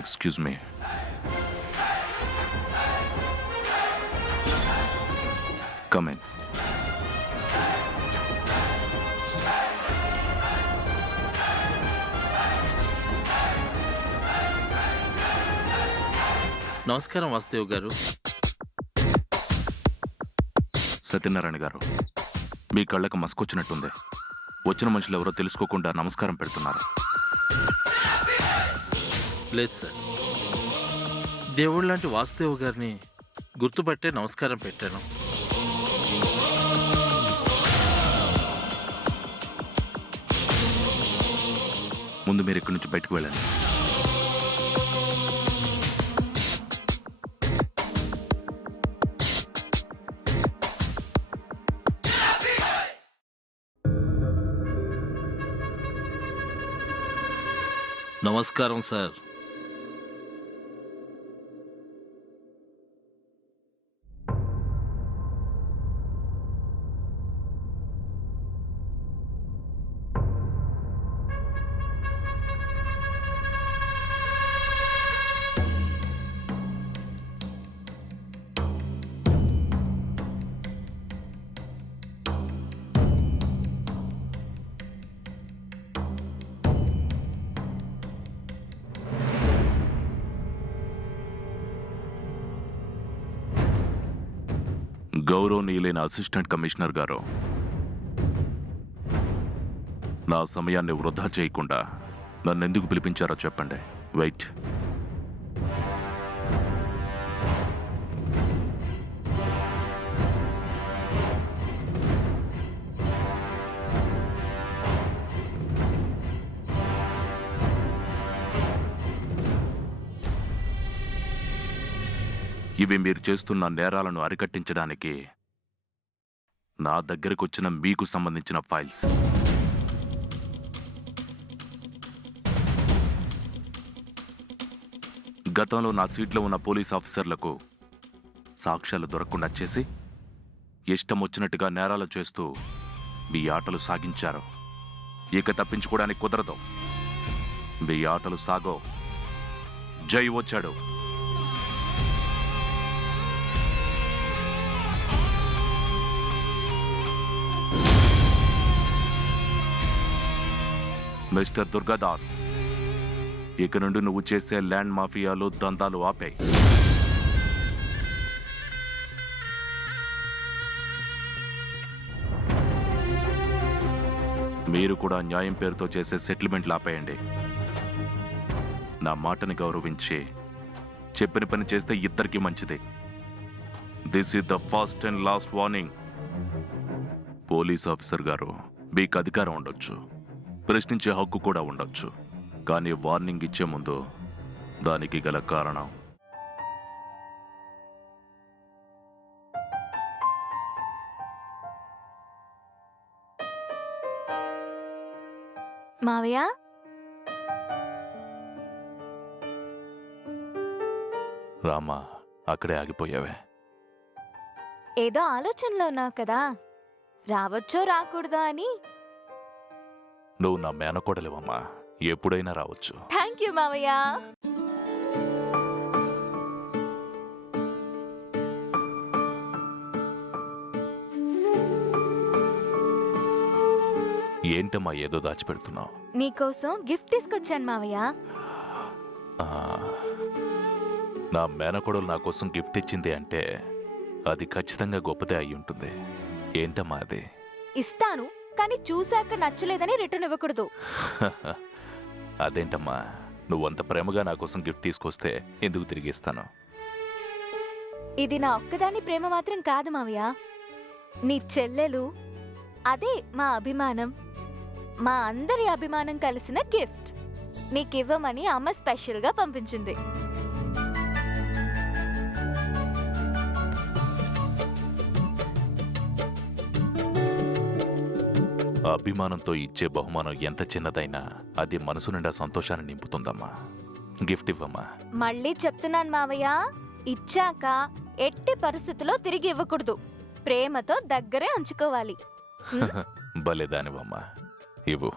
Excuse me. Come in. నమస్కారం వాసుదేవ్ గారు. సత్యనారాయణ గారు, మీ కళ్ళకు మస్కొచ్చినట్టుంది. వచ్చిన మనుషులు ఎవరో తెలుసుకోకుండా నమస్కారం పెడుతున్నారు. లేదు సార్, దేవుడు లాంటి వాసుదేవ్ గారిని గుర్తుపట్టే నమస్కారం పెట్టాను. ముందు మీరు ఇక్కడి నుంచి బయటకు వెళ్ళండి. నమస్కారం సార్. గౌరవనీయులైన అసిస్టెంట్ కమిషనర్ గారు, నా సమయాన్ని వృధా చేయకుండా నన్నెందుకు పిలిపించారో చెప్పండి. వెయిట్. ఇవి మీరు చేస్తున్న నేరాలను అరికట్టించడానికి నా దగ్గరకు వచ్చిన మీకు సంబంధించిన ఫైల్స్. గతంలో నా సీట్లో ఉన్న పోలీస్ ఆఫీసర్లకు సాక్ష్యాలు దొరకకుండా చేసి ఇష్టం వచ్చినట్టుగా నేరాలు చేస్తూ మీ ఆటలు సాగించారు. ఇక తప్పించుకోవడానికి కుదరదు. మీ ఆటలు సాగో. జై వచ్చాడు. మిస్టర్ దుర్గాదాస్, ఇక నుండి నువ్వు చేసే ల్యాండ్ మాఫియాలు దందాలు ఆపేయ్. మీరు కూడా న్యాయం పేరుతో చేసే సెటిల్మెంట్లు ఆపేయండి. నా మాటని గౌరవించి చెప్పిన పని చేస్తే ఇద్దరికీ మంచిది. This is the first and last warning. Police officer గారు, మీకు అధికారం ఉండొచ్చు, ప్రశ్నించే హక్కు కూడా ఉండొచ్చు, కానీ వార్నింగ్ ఇచ్చే ముందు దానికి గల కారణం. మావయ్య, రామా, అక్కడే ఆగిపోయావే. ఏదో ఆలోచనలో ఉన్నావు కదా, రావచ్చో రాకూడదో అని. నువ్వు నా మేనకోడలేవమ్మా, ఎప్పుడైనా రావచ్చు. థ్యాంక్ యూ మావయ్య. ఏంటమ్మా ఏదో దాచిపెడుతున్నావు? నీకోసం గిఫ్ట్ తీసుకొచ్చాను మావయ్య. నా మేనకోడలు నా కోసం గిఫ్ట్ ఇచ్చింది అంటే అది ఖచ్చితంగా గొప్పదే అయి ఉంటుంది. ఏంటమ్మా అది? ఇస్తాను, కానీ చూశాక నచ్చలేదని రిటర్న్ ఇవ్వకూడదు. అదేంటమ్మా, నువ్వంత ప్రేమగా నా కోసం గిఫ్ట్ తీసుకొస్తే ఎందుకు తిరిగి ఇస్తాను? ఇది నా ఒక్కదాని ప్రేమ మాత్రం కాదు మావయ్య, నీ చెల్లెలు, అదే మా అభిమానం, మా అందరి అభిమానం కలిసిన గిఫ్ట్. నీకివ్వమని అమ్మ స్పెషల్గా పంపించింది. అభిమానంతో ఇచ్చే బహుమానం ఎంత చిన్నదైనా అది మనసు నిండా సంతోషాన్ని నింపుతుందమ్మా. గిఫ్ట్ ఇవ్వమ్మా. మళ్ళీ చెప్తున్నాను మావయ్య, ఇచ్చాక ఎట్టి పరిస్థితుల్లో తిరిగి ఇవ్వకూడదు. ప్రేమతో దగ్గరే ఉంచుకోవాలి. భలేదానివమ్మా, ఇవ్వు.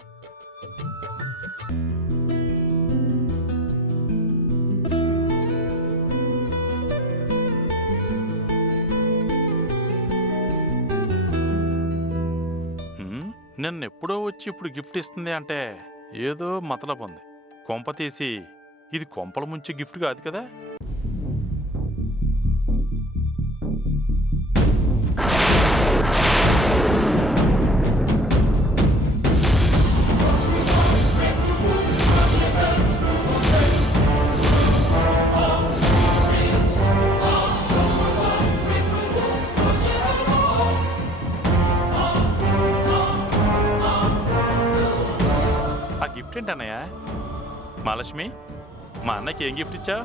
నిన్నెప్పుడో వచ్చి ఇప్పుడు గిఫ్ట్ ఇస్తుంది అంటే ఏదో మతలబు ఉంది. కొంప తీసి ఇది కొంపల ముంచి గిఫ్ట్ కాదు కదా? ఆ గిఫ్ట్ ఏంటన్నయ్య? మహాలక్ష్మి, మా అన్నకి ఏం గిఫ్ట్ ఇచ్చావు?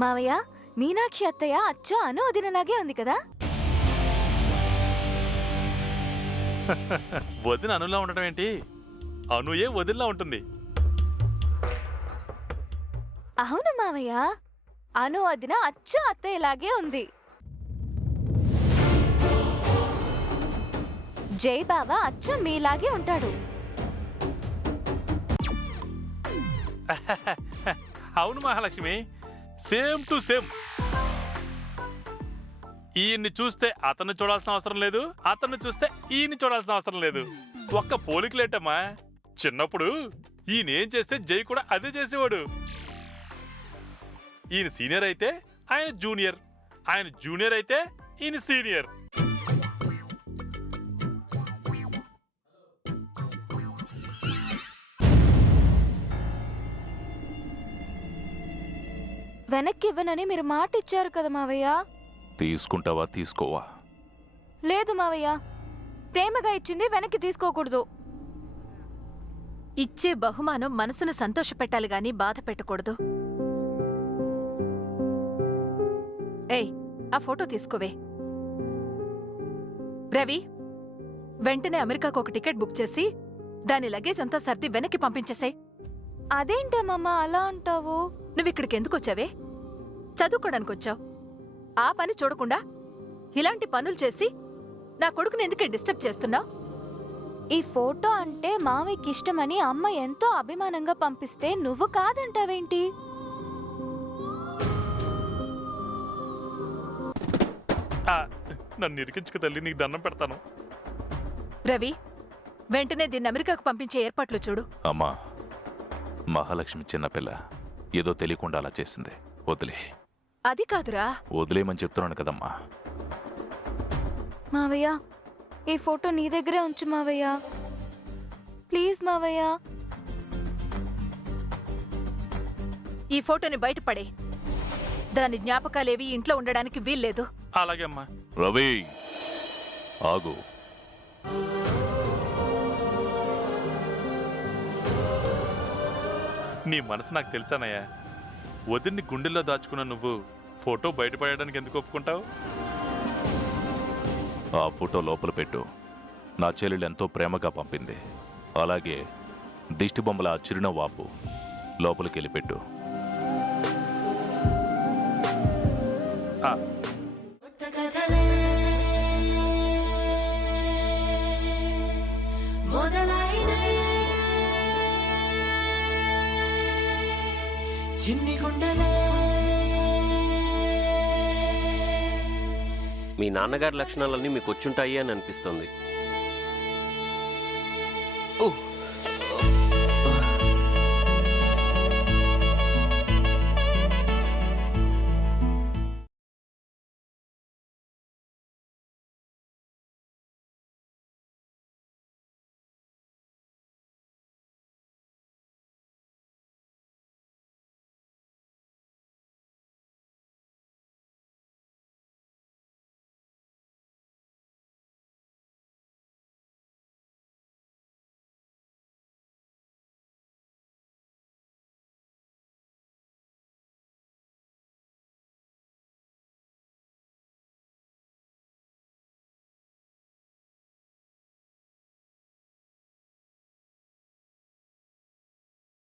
మావయ్య, మీనాక్షి అత్తయ్య అచ్చో అను వదినలాగే ఉంది కదా? వదిన అనులా ఉండటం ఏంటి? అనుయే వదినలా ఉంటుంది. అవును మావయ్య, అను వదిన అచ్చో అత్తయ్యలాగే ఉంది. జై బావ అచ్చో మీలాగే ఉంటాడు. అవును మహాలక్ష్మి, సేమ్ టు సేమ్. ఈయన్ని చూస్తే అతన్ని చూడాల్సిన అవసరం లేదు, అతన్ని చూస్తే ఈయన్ని చూడాల్సిన అవసరం లేదు. ఒక్క పోలికలేటమ్మా. చిన్నప్పుడు ఈయన ఏం చేస్తే జై కూడా అదే చేసేవాడు. ఈయన సీనియర్ అయితే ఆయన జూనియర్, ఆయన జూనియర్ అయితే ఈయన సీనియర్. వెనక్కి ఇవ్వనని మీరు మాట ఇచ్చారు కదా మావయ్య. తీసుకుంటావా తీసుకోవా? లేదు మావయ్య, ప్రేమగా ఇచ్చింది వెనక్కి తీసుకోకూడదు. ఇచ్చే బహుమానం మనసును సంతోషపెట్టాలి గాని బాధ పెట్టకూడదు. ఏయ్, ఆ ఫోటో తీసుకోవే. రవి, వెంటనే అమెరికాకు ఒక టికెట్ బుక్ చేసి దాని లగేజ్ అంతా సర్ది వెనక్కి పంపించేసే. అదేంటమ్మా అలా అంటావు? నువ్విక్కడికి ఎందుకొచ్చావే? చదువుకోడానికొచ్చావు. ఆ పని చూడకుండా ఇలాంటి పనులు చేసి నా కొడుకుని ఎందుకే డిస్టర్బ్ చేస్తున్నావు? ఈ ఫోటో అంటే మావయ్యకి ఇష్టమని అమ్మ ఎంతో అభిమానంగా పంపిస్తే నువ్వు కాదంటావేంటి? నన్ను ఇరికించుకు తల్లి, నీకు దండం పెడతాను. రవి, వెంటనే దీన్ని అమెరికాకు పంపించే ఏర్పాట్లు చూడు. అమ్మా, మహాలక్ష్మి చిన్నపిల్ల, ఏదో తెలియకుండా అలా చేసింది. వదిలే. అది కాదురా. వదిలేయమని చెప్తున్నాను కదమ్మా. మావయ్య, ఈ ఫోటో నీ దగ్గరే ఉంచు మావయ్య, ప్లీజ్ మావయ్య. ఈ ఫోటోని బయటపడే. దాని జ్ఞాపకాలేవి ఇంట్లో ఉండడానికి వీల్లేదు. అలాగే అమ్మా. రవి, ఆగు. నీ మనసు నాకు తెలుసానయ్యా. వదిన్ని గుండెల్లో దాచుకున్న నువ్వు ఫోటో బయటపడడానికి ఎందుకు ఒప్పుకుంటావు? ఆ ఫోటో లోపల పెట్టు. నా చెల్లెలు ఎంతో ప్రేమగా పంపింది. అలాగే దిష్టి బొమ్మల ఆ చిరునవ్వాపు లోపలికి వెళ్ళి పెట్టు. మీ నాన్నగారి లక్షణాలన్నీ మీకు వచ్చుంటాయి అని అనిపిస్తుంది.